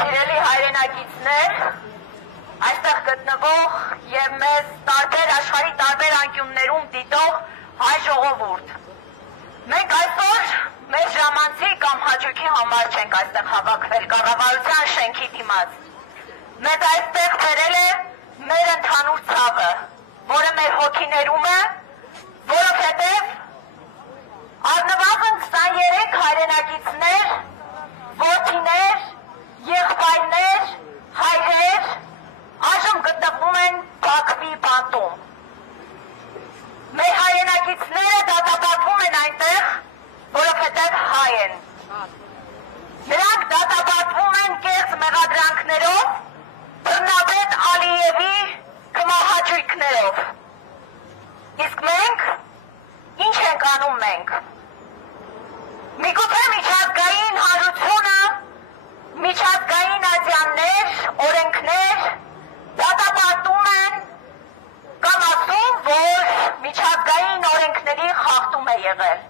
Սիրելի հայրենակիցներ, այստեղ գտնվող և մեզ աշխարհի տարբեր անկյուններում դիտող հայ ժողովուրդ։ Մենք այսօր մեր ժամանցի կամ հաճույքի համար չենք այստեղ հավաքվել կառավարության շենքի դիմաց։ Մեզ այստեղ բերել է մեր ընդհանուր ցավը, որը մեր հոգիներում է, որովհետև առնվազն 23 հայրենակիցներ, որդիներ, եղբայրներ, հայրեր այժմ գտնվում են Բաքվի բանտում։ Մեր հայրենակիցները դատապարտվում են այնտեղ, որովհետև հայ են։ Նրանք դատապարտվում են կեղծ մեղադրանքներով, բռնապետ Ալիևի կմահաճույքներով։ Իսկ մենք ինչ ենք անում մենք։ Միգուցե միջազգային հանրությունը, միջազգային ատյաններ, օրենքներ դատապարտում են կամ ասում, որ միջազգային օրենքների խախտում է եղել։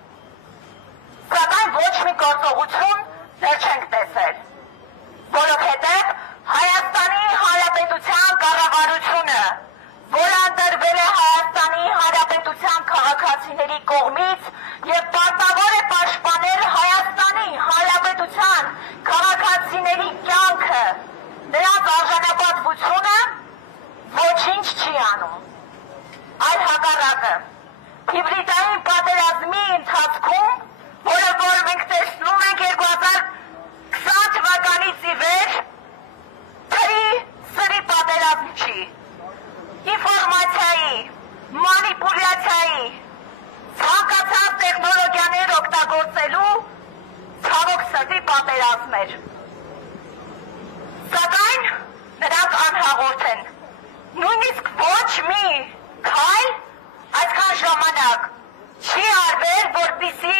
Սակայն ոչ մի գործողություն դեռ չենք տեսել, որովհետև Հայաստանի Հանրապետության կառավարությունը, որը ընտրվել է Հայաստանի Հանրապետության քաղաքացիների կողմից և պարտավոր է պաշտպանել Հայաստանի Հանրապետության քաղաքացիների կյանքը, նրանց արժանապատվությունը, ոչինչ չի անում։ Այլ հակառակը, հիբրիդային պատերազմի ընթացքում, որը որ մենք տեսնում ենք 2020 թվականից ի վեր, թրի սրի պատերազմ չի, ինֆորմացիայի, մանիպուլյացիայի, ցանկացած տեխնոլոգիաներ օգտագործելու ցավոք սրտի պատերազմ էր։ Սակայն նրանք անհաղորդ են, նույնիսկ ոչ մի քայլ այսքան ժամանակ չի արվել, որպեսզի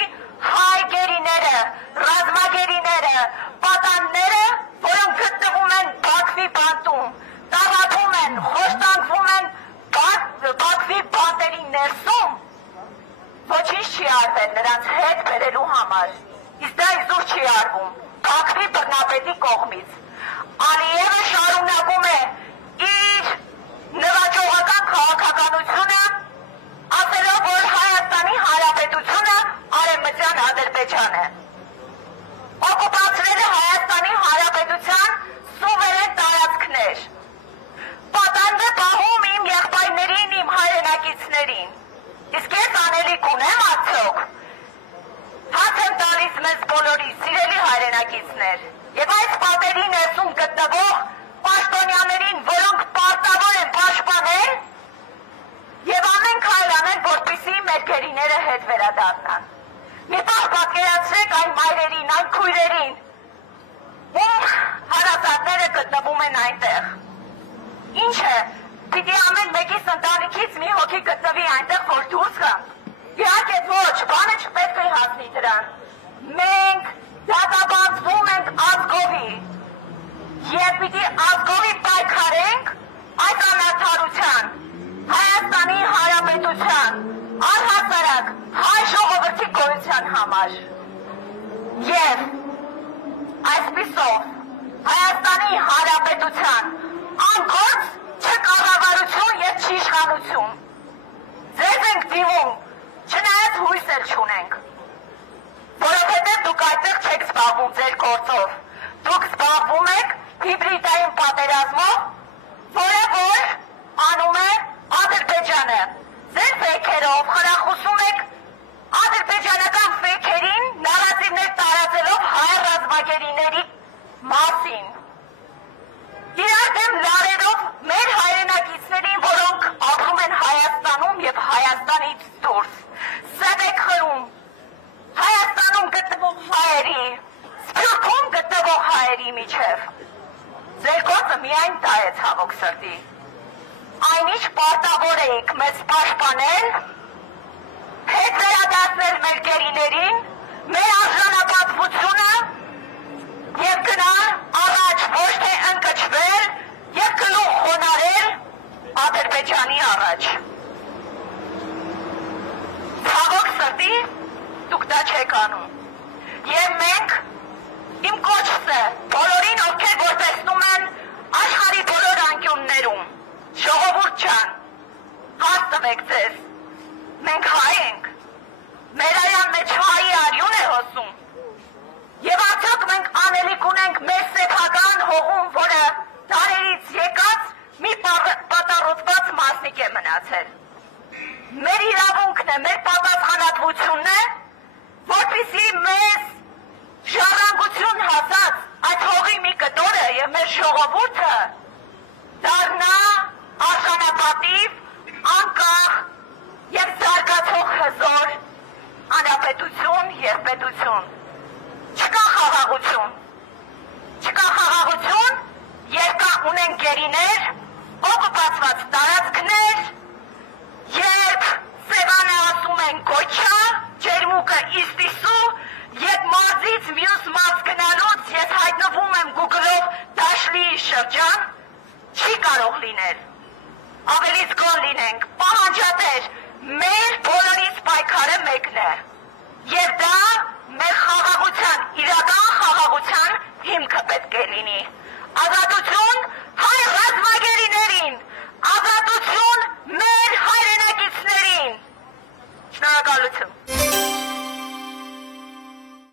հայ գերիները, ռազմագերիները, պատանները, որոնք գտնվում են Բաքվի բանտում, տառապում են, խոշտանգվում են Բաքվի բանտերի ներսում, ոչինչ չի արվել նրանց հետ բերելու համար, իսկ դա իզուր չի արվում Բաքվի բռնապետի կողմից։ Ալիևը շարունակում է իր նվաճողական քաղաքականությունը, ասելով, որ Հայաստանի Հանրապետությունը Արևմտյան Ադրբեջան է։ Օկուպացրել է Հայաստանի Հանրապետության սուվերեն տարածքներ։ Պատանդ է պահում իմ եղբայրներին, իմ հայրենակիցներին։ Իսկ ես անելիք ունեմ արդյոք։ Հաց եմ տալիս մեզ բոլորի, սիրելի հայրենակիցներ, և այս պատերի ներսում գտնվող պաշտոնյաներին, որոնք պարտավոր են պաշտպանել և ամեն քայլ անել, որպեսզի մեր գերիները հետ վերադառնան։ Մի պահ պատկերացրեք այն մայրերին, այն քույրերին, ում հարազատները գտնվում են այնտեղ։ Ինչ է, պիտի ամեն մեկիս ընտանիքից մի հոգի գտնվի այնտեղ, որ դուրս գան։ Իհարկե ոչ, բանը չպետք է հասնի դրան։ Մենք դատապարտվում ենք ազգովի և պիտի ազգովի պայքարենք այս անարդարության, Հայաստանի Հանրապետության, առհասարակ հայ ժողովրդի գոյության համար։ Եվ այսպիսով Հայաստանի Հանրապետության անկորձ չկառավարություն և չիշխանություն։ Ձեզ ենք դիմում, չնայած հույս էլ չունենք, որովհետև դուք այդտեղ չեք զբաղվում ձեր գործով, դուք զբաղվում եք հիբրիդային պատերազմով, որը որ անում է Ադրբեջանը։ Ձեր ֆեյքերով խրախուսում եք ադրբեջանական ֆեյքերին նարատիվներ տարածելով հայ ռազմագերիների մասին։ Իրար դեմ լարերով մեր հայրենակիցներին, որոնք ապրում են Հայաստանում և Հայաստանից դուրս, սև եք խրում Հայաստանում գտնվող հայերի, Սփյուռքում գտնվող հայերի միջև։ Ձեր գործը միայն դա է ցավոք սրտի։ Այնինչ պարտավոր էիք մեզ պաշտպանել, հետ վերադարձնել մեր գերիներին, մեր արժանապատվությունը և գնալ առաջ, ոչ թե ընկճվել և գլուխ խոնարհել Ադրբեջանի առաջ։ Ցավոք սրտի, դուք դա չեք անում։ Եվ մենք, իմ կոչս է բոլորին, ովքեր որտեղ մեր սեփական հողում, որը դարերից եկած մի պատառոտված մասնիկ է մնացել։ Մեր իրավունքն է, մեր պատասխանատվությունն է, որպեսզի մեզ ժառանգություն հասած այդ հողի մի կտորը եւ մեր ժողովուրդը դառնա արժանապատիվ, անկախ եւ զարգացող հզոր հանրապետություն եւ պետություն։ Չկա խաղաղություն, երկա ունեն գերիներ, օկուպացված տարածքներ, երբ Սևանը ասում են գոչա, ջերմուկը իստիսու, երբ մարզից մյուս մարզ գնալուց ես հայտնվում եմ Google-ով Դաշլիի շրջան, չի կարող լինել։ Ավելի զգոն լինենք, պահանջատեր, մեր բոլորից պայքարը մեկն է։ Եվ դա մեր խաղաղության, իրական խաղաղության հիմքը պետք է լինի։ Ազատություն,